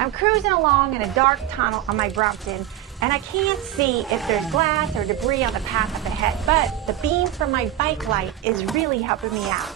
I'm cruising along in a dark tunnel on my Brompton, and I can't see if there's glass or debris on the path up ahead, but the beam from my bike light is really helping me out.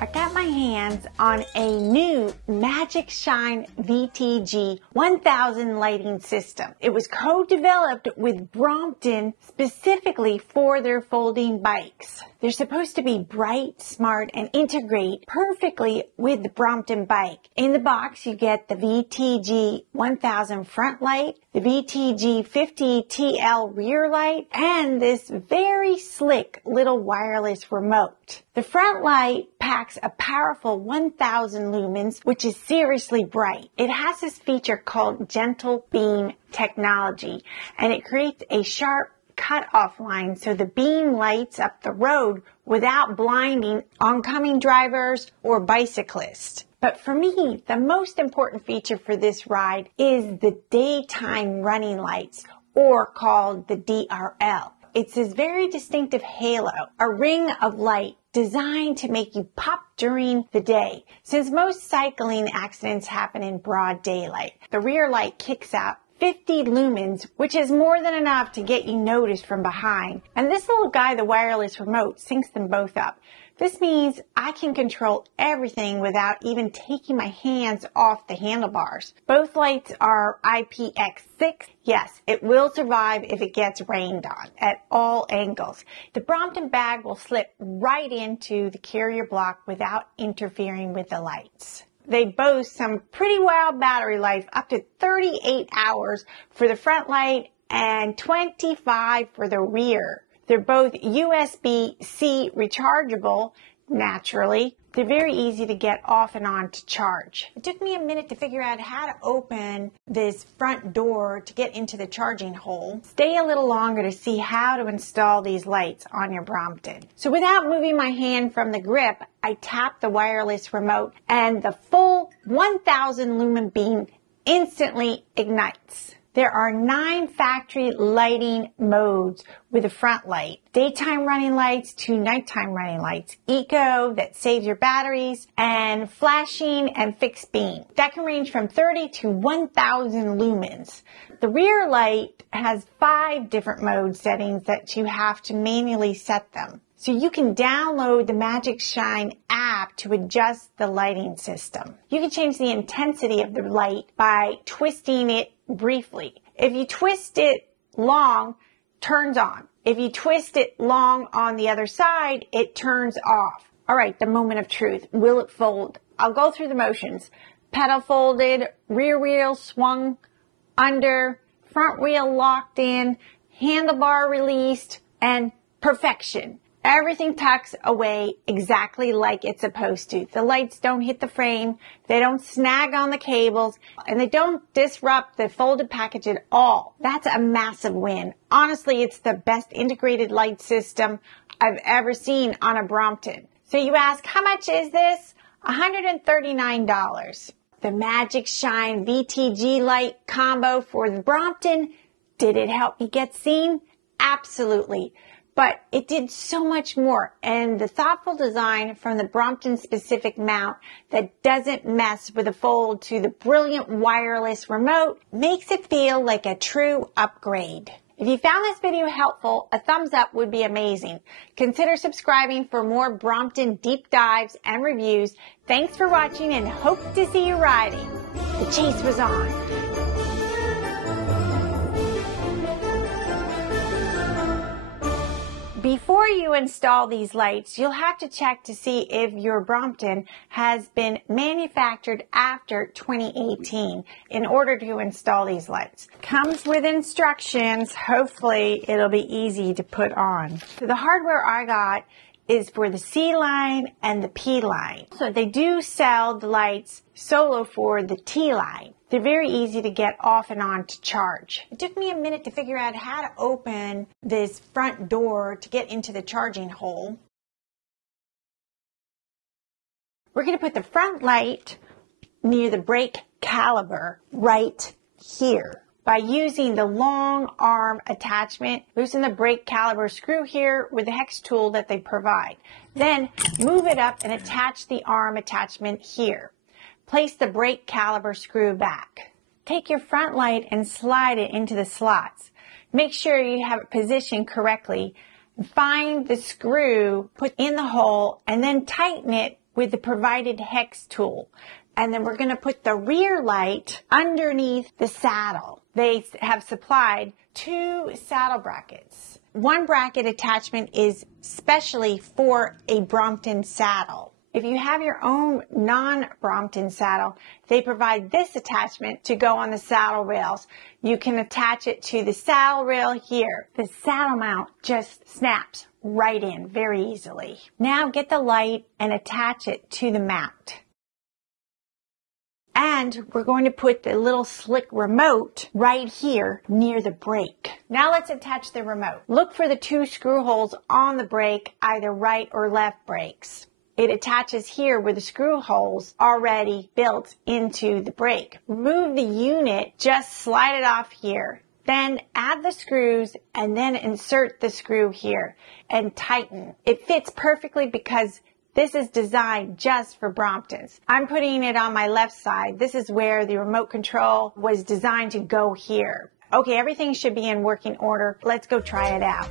I got my hands on a new Magicshine VTG 1000 lighting system. It was co-developed with Brompton specifically for their folding bikes. They're supposed to be bright, smart, and integrate perfectly with the Brompton bike. In the box, you get the VTG 1000 front light, the VTG 50 TL rear light, and this very slick little wireless remote. The front light packs a powerful 1000 lumens, which is seriously bright. It has this feature called gentle beam technology, and it creates a sharp cut-off line so the beam lights up the road without blinding oncoming drivers or bicyclists. But for me, the most important feature for this ride is the daytime running lights, or called the DRL. It's this very distinctive halo, a ring of light designed to make you pop during the day. Since most cycling accidents happen in broad daylight, the rear light kicks out 50 lumens, which is more than enough to get you noticed from behind. And this little guy, the wireless remote, syncs them both up. This means I can control everything without even taking my hands off the handlebars. Both lights are IPX6. Yes, it will survive if it gets rained on at all angles. The Brompton bag will slip right into the carrier block without interfering with the lights. They boast some pretty wild battery life, up to 38 hours for the front light and 25 for the rear. They're both USB-C rechargeable, naturally. They're very easy to get off and on to charge. It took me a minute to figure out how to open this front door to get into the charging hole. Stay a little longer to see how to install these lights on your Brompton. So without moving my hand from the grip, I tap the wireless remote and the full 1000 lumen beam instantly ignites. There are 9 factory lighting modes with a front light. Daytime running lights to nighttime running lights. Eco, that saves your batteries, and flashing and fixed beam. That can range from 30 to 1000 lumens. The rear light has 5 different mode settings that you have to manually set them. So you can download the Magicshine app to adjust the lighting system. You can change the intensity of the light by twisting it briefly. If you twist it long, turns on. If you twist it long on the other side, it turns off. All right, the moment of truth. Will it fold? I'll go through the motions. Pedal folded, rear wheel swung under, front wheel locked in, handlebar released, and perfection. Everything tucks away exactly like it's supposed to. The lights don't hit the frame, they don't snag on the cables, and they don't disrupt the folded package at all. That's a massive win. Honestly, it's the best integrated light system I've ever seen on a Brompton. So you ask, how much is this? $139. The Magicshine VTG Light Combo for the Brompton. Did it help me get seen? Absolutely. But it did so much more, and the thoughtful design from the Brompton specific mount that doesn't mess with the fold to the brilliant wireless remote makes it feel like a true upgrade. If you found this video helpful, a thumbs up would be amazing. Consider subscribing for more Brompton deep dives and reviews. Thanks for watching and hope to see you riding. The chase was on. Before you install these lights, you'll have to check to see if your Brompton has been manufactured after 2018 in order to install these lights. Comes with instructions. Hopefully it'll be easy to put on. So the hardware I got is for the C line and the P line. So they do sell the lights solo for the T line. They're very easy to get off and on to charge. It took me a minute to figure out how to open this front door to get into the charging hole. We're going to put the front light near the brake caliper right here. By using the long arm attachment, loosen the brake caliper screw here with the hex tool that they provide. Then move it up and attach the arm attachment here. Place the brake caliper screw back. Take your front light and slide it into the slots. Make sure you have it positioned correctly. Find the screw, put in the hole, and then tighten it with the provided hex tool. And then we're going to put the rear light underneath the saddle. They have supplied 2 saddle brackets. One bracket attachment is specially for a Brompton saddle. If you have your own non-Brompton saddle, they provide this attachment to go on the saddle rails. You can attach it to the saddle rail here. The saddle mount just snaps right in very easily. Now get the light and attach it to the mount. And we're going to put the little slick remote right here near the brake. Now let's attach the remote. Look for the 2 screw holes on the brake, either right or left brakes. It attaches here with the screw holes already built into the brake. Remove the unit, just slide it off here. Then add the screws and then insert the screw here and tighten. It fits perfectly because this is designed just for Bromptons. I'm putting it on my left side. This is where the remote control was designed to go here. Okay, everything should be in working order. Let's go try it out.